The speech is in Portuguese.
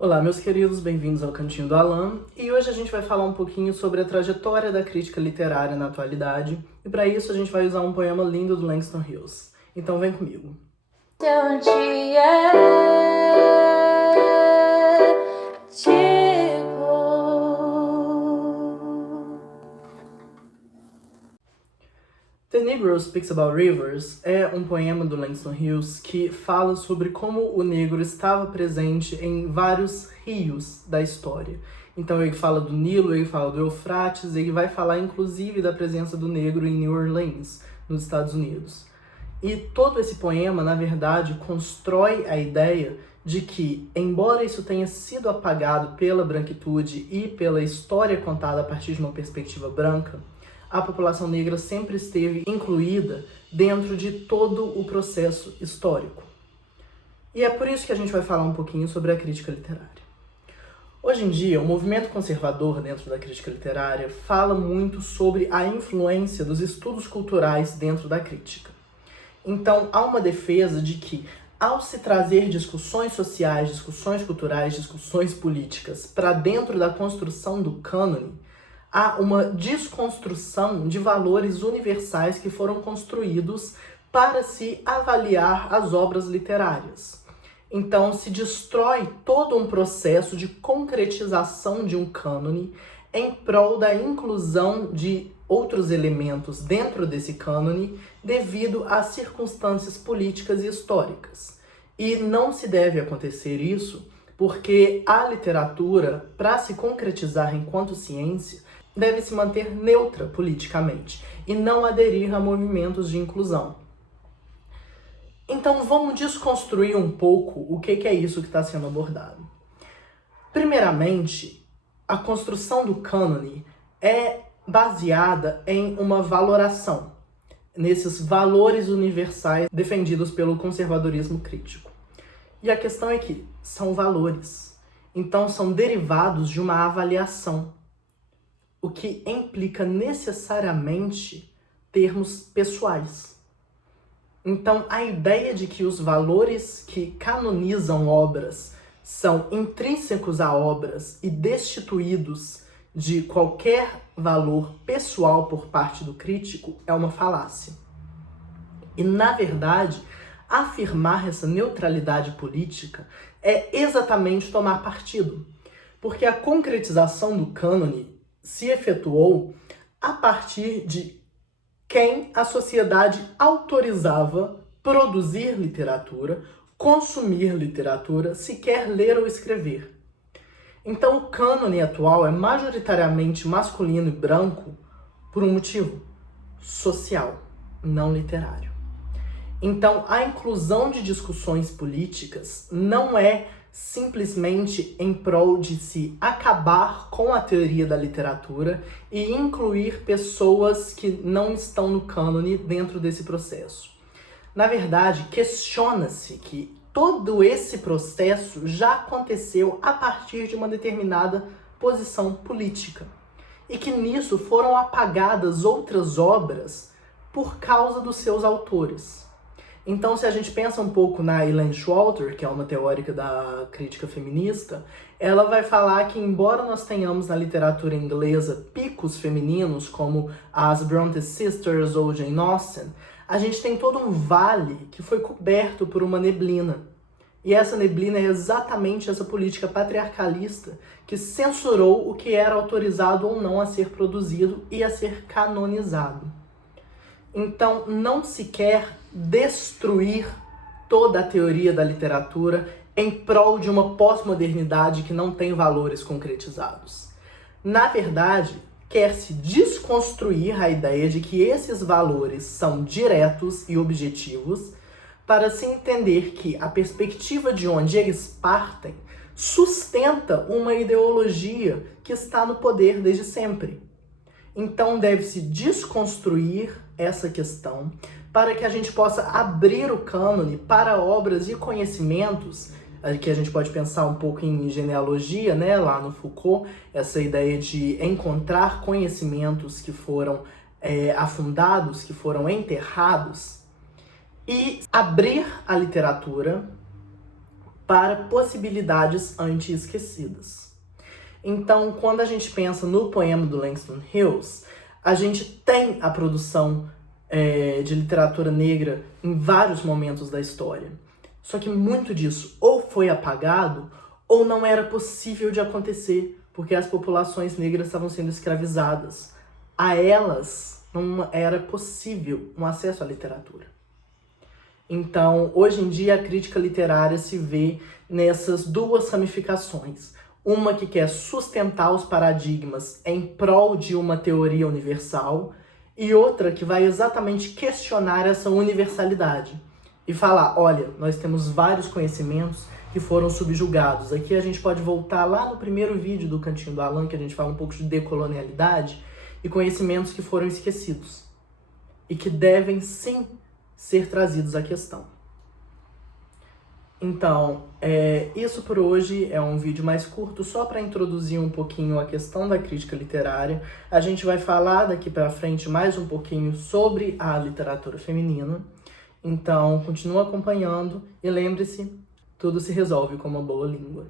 Olá, meus queridos, bem-vindos ao Cantinho do Alan. E hoje a gente vai falar um pouquinho sobre a trajetória da crítica literária na atualidade. E para isso a gente vai usar um poema lindo do Langston Hughes. Então vem comigo. The Negro Speaks About Rivers é um poema do Langston Hughes que fala sobre como o negro estava presente em vários rios da história. Então ele fala do Nilo, ele fala do Eufrates, ele vai falar inclusive da presença do negro em New Orleans, nos Estados Unidos. E todo esse poema, na verdade, constrói a ideia de que, embora isso tenha sido apagado pela branquitude e pela história contada a partir de uma perspectiva branca, a população negra sempre esteve incluída dentro de todo o processo histórico. E é por isso que a gente vai falar um pouquinho sobre a crítica literária. Hoje em dia, o movimento conservador dentro da crítica literária fala muito sobre a influência dos estudos culturais dentro da crítica. Então, há uma defesa de que, ao se trazer discussões sociais, discussões culturais, discussões políticas para dentro da construção do cânone, há uma desconstrução de valores universais que foram construídos para se avaliar as obras literárias. Então, se destrói todo um processo de concretização de um cânone em prol da inclusão de outros elementos dentro desse cânone devido às circunstâncias políticas e históricas. E não se deve acontecer isso porque a literatura, para se concretizar enquanto ciência, deve se manter neutra politicamente e não aderir a movimentos de inclusão. Então vamos desconstruir um pouco o que é isso que está sendo abordado. Primeiramente, a construção do cânone é baseada em uma valoração, nesses valores universais defendidos pelo conservadorismo crítico. E a questão é que são valores, então são derivados de uma avaliação, o que implica necessariamente termos pessoais. Então, a ideia de que os valores que canonizam obras são intrínsecos a obras e destituídos de qualquer valor pessoal por parte do crítico é uma falácia. E, na verdade, afirmar essa neutralidade política é exatamente tomar partido, porque a concretização do cânone se efetuou a partir de quem a sociedade autorizava produzir literatura, consumir literatura, sequer ler ou escrever. Então o cânone atual é majoritariamente masculino e branco por um motivo social, não literário. Então a inclusão de discussões políticas não é simplesmente em prol de se acabar com a teoria da literatura e incluir pessoas que não estão no cânone dentro desse processo. Na verdade, questiona-se que todo esse processo já aconteceu a partir de uma determinada posição política e que nisso foram apagadas outras obras por causa dos seus autores. Então, se a gente pensa um pouco na Elaine Schwalter, que é uma teórica da crítica feminista, ela vai falar que, embora nós tenhamos na literatura inglesa picos femininos, como as Bronte Sisters ou Jane Austen, a gente tem todo um vale que foi coberto por uma neblina. E essa neblina é exatamente essa política patriarcalista que censurou o que era autorizado ou não a ser produzido e a ser canonizado. Então, não se quer destruir toda a teoria da literatura em prol de uma pós-modernidade que não tem valores concretizados. Na verdade, quer-se desconstruir a ideia de que esses valores são diretos e objetivos para se entender que a perspectiva de onde eles partem sustenta uma ideologia que está no poder desde sempre. Então deve-se desconstruir essa questão para que a gente possa abrir o cânone para obras e conhecimentos, que a gente pode pensar um pouco em genealogia, né, lá no Foucault, essa ideia de encontrar conhecimentos que foram afundados, que foram enterrados, e abrir a literatura para possibilidades anti-esquecidas. Então, quando a gente pensa no poema do Langston Hughes, a gente tem a produção de literatura negra em vários momentos da história. Só que muito disso ou foi apagado ou não era possível de acontecer, porque as populações negras estavam sendo escravizadas. A elas não era possível um acesso à literatura. Então, hoje em dia, a crítica literária se vê nessas duas ramificações. Uma que quer sustentar os paradigmas em prol de uma teoria universal, e outra que vai exatamente questionar essa universalidade e falar, olha, nós temos vários conhecimentos que foram subjugados. Aqui a gente pode voltar lá no primeiro vídeo do Cantinho do Alan, que a gente fala um pouco de decolonialidade, e conhecimentos que foram esquecidos e que devem sim ser trazidos à questão. Então, isso por hoje é um vídeo mais curto, só para introduzir um pouquinho a questão da crítica literária. A gente vai falar daqui para frente mais um pouquinho sobre a literatura feminina. Então, continua acompanhando e lembre-se, tudo se resolve com uma boa língua.